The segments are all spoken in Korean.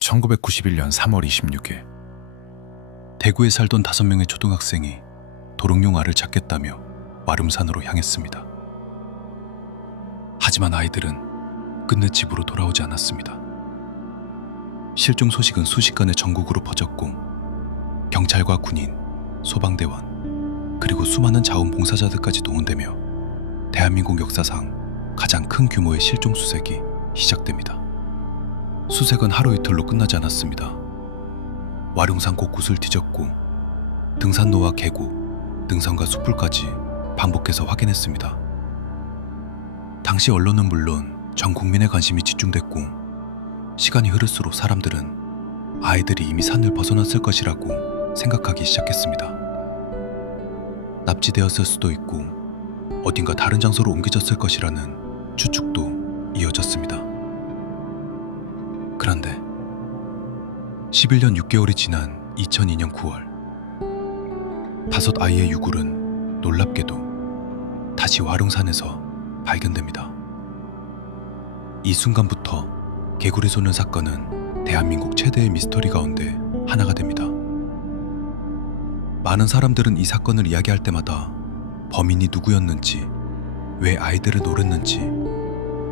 1991년 3월 26일 대구에 살던 5명의 초등학생이 도롱뇽 알을 찾겠다며 와름산으로 향했습니다. 하지만 아이들은 끝내 집으로 돌아오지 않았습니다. 실종 소식은 순식간에 전국으로 퍼졌고 경찰과 군인, 소방대원, 그리고 수많은 자원봉사자들까지 동원되며 대한민국 역사상 가장 큰 규모의 실종 수색이 시작됩니다. 수색은 하루 이틀로 끝나지 않았습니다. 와룡산 곳곳을 뒤졌고 등산로와 계곡, 능선과 숲풀까지 반복해서 확인했습니다. 당시 언론은 물론 전 국민의 관심이 집중됐고 시간이 흐를수록 사람들은 아이들이 이미 산을 벗어났을 것이라고 생각하기 시작했습니다. 납치되었을 수도 있고 어딘가 다른 장소로 옮겨졌을 것이라는 추측도 이어졌습니다. 그런데 11년 6개월이 지난 2002년 9월 5 아이의 유골은 놀랍게도 다시 와룡산에서 발견됩니다. 이 순간부터 개구리 소년 사건은 대한민국 최대의 미스터리 가운데 하나가 됩니다. 많은 사람들은 이 사건을 이야기할 때마다 범인이 누구였는지, 왜 아이들을 노렸는지,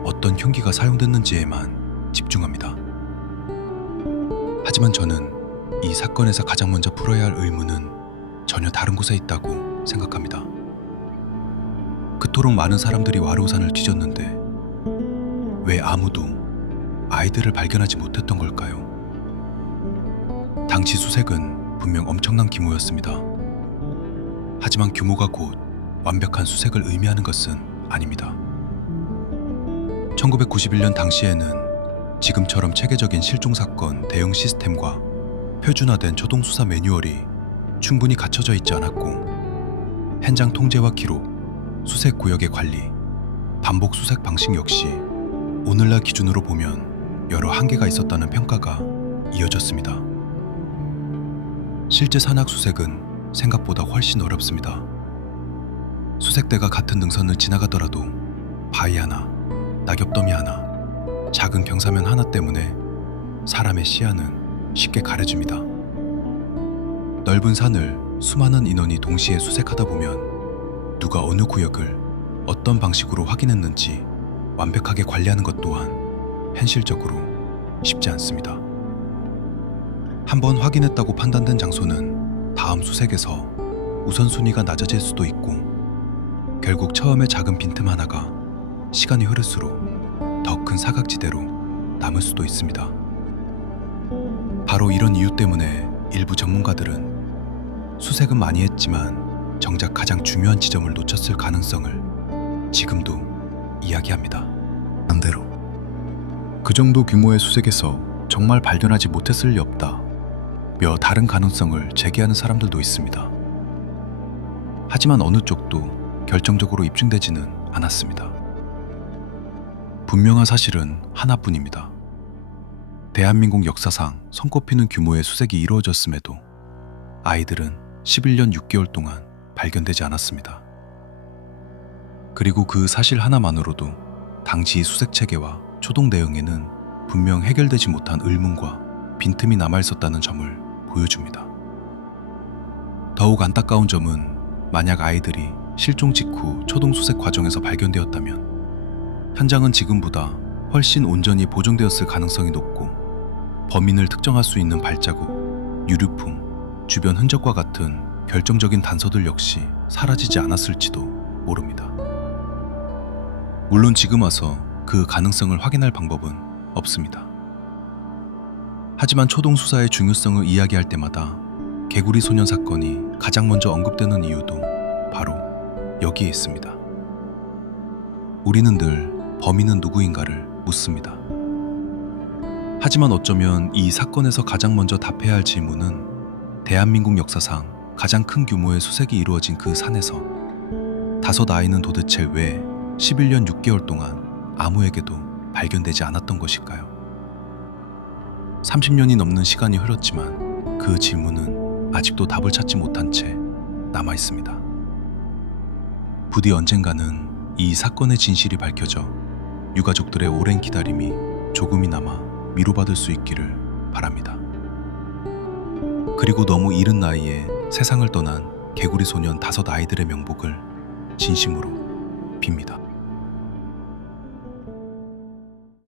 어떤 흉기가 사용됐는지에만 집중합니다. 하지만 저는 이 사건에서 가장 먼저 풀어야 할 의문은 전혀 다른 곳에 있다고 생각합니다. 그토록 많은 사람들이 와룡산을 뒤졌는데 왜 아무도 아이들을 발견하지 못했던 걸까요? 당시 수색은 분명 엄청난 규모였습니다. 하지만 규모가 곧 완벽한 수색을 의미하는 것은 아닙니다. 1991년 당시에는 지금처럼 체계적인 실종사건 대응 시스템과 표준화된 초동수사 매뉴얼이 충분히 갖춰져 있지 않았고 현장 통제와 기록, 수색 구역의 관리, 반복 수색 방식 역시 오늘날 기준으로 보면 여러 한계가 있었다는 평가가 이어졌습니다. 실제 산악 수색은 생각보다 훨씬 어렵습니다. 수색대가 같은 능선을 지나가더라도 바위 하나, 낙엽더미 하나, 작은 경사면 하나 때문에 사람의 시야는 쉽게 가려집니다. 넓은 산을 수많은 인원이 동시에 수색하다 보면 누가 어느 구역을 어떤 방식으로 확인했는지 완벽하게 관리하는 것 또한 현실적으로 쉽지 않습니다. 한번 확인했다고 판단된 장소는 다음 수색에서 우선순위가 낮아질 수도 있고 결국 처음에 작은 빈틈 하나가 시간이 흐를수록 더 큰 사각지대로 남을 수도 있습니다. 바로 이런 이유 때문에 일부 전문가들은 수색은 많이 했지만 정작 가장 중요한 지점을 놓쳤을 가능성을 지금도 이야기합니다. 반대로 그 정도 규모의 수색에서 정말 발견하지 못했을 리 없다 며 다른 가능성을 제기하는 사람들도 있습니다. 하지만 어느 쪽도 결정적으로 입증되지는 않았습니다. 분명한 사실은 하나뿐입니다. 대한민국 역사상 손꼽히는 규모의 수색이 이루어졌음에도 아이들은 11년 6개월 동안 발견되지 않았습니다. 그리고 그 사실 하나만으로도 당시 수색 체계와 초동 대응에는 분명 해결되지 못한 의문과 빈틈이 남아있었다는 점을 보여줍니다. 더욱 안타까운 점은 만약 아이들이 실종 직후 초동 수색 과정에서 발견되었다면 현장은 지금보다 훨씬 온전히 보존되었을 가능성이 높고 범인을 특정할 수 있는 발자국, 유류품, 주변 흔적과 같은 결정적인 단서들 역시 사라지지 않았을지도 모릅니다. 물론 지금 와서 그 가능성을 확인할 방법은 없습니다. 하지만 초동 수사의 중요성을 이야기할 때마다 개구리 소년 사건이 가장 먼저 언급되는 이유도 바로 여기에 있습니다. 우리는 늘 범인은 누구인가를 묻습니다. 하지만 어쩌면 이 사건에서 가장 먼저 답해야 할 질문은 대한민국 역사상 가장 큰 규모의 수색이 이루어진 그 산에서 5 아이는 도대체 왜 11년 6개월 동안 아무에게도 발견되지 않았던 것일까요? 30년이 넘는 시간이 흘렀지만 그 질문은 아직도 답을 찾지 못한 채 남아 있습니다. 부디 언젠가는 이 사건의 진실이 밝혀져 유가족들의 오랜 기다림이 조금이나마 위로받을 수 있기를 바랍니다. 그리고 너무 이른 나이에 세상을 떠난 개구리 소년 5 아이들의 명복을 진심으로 빕니다.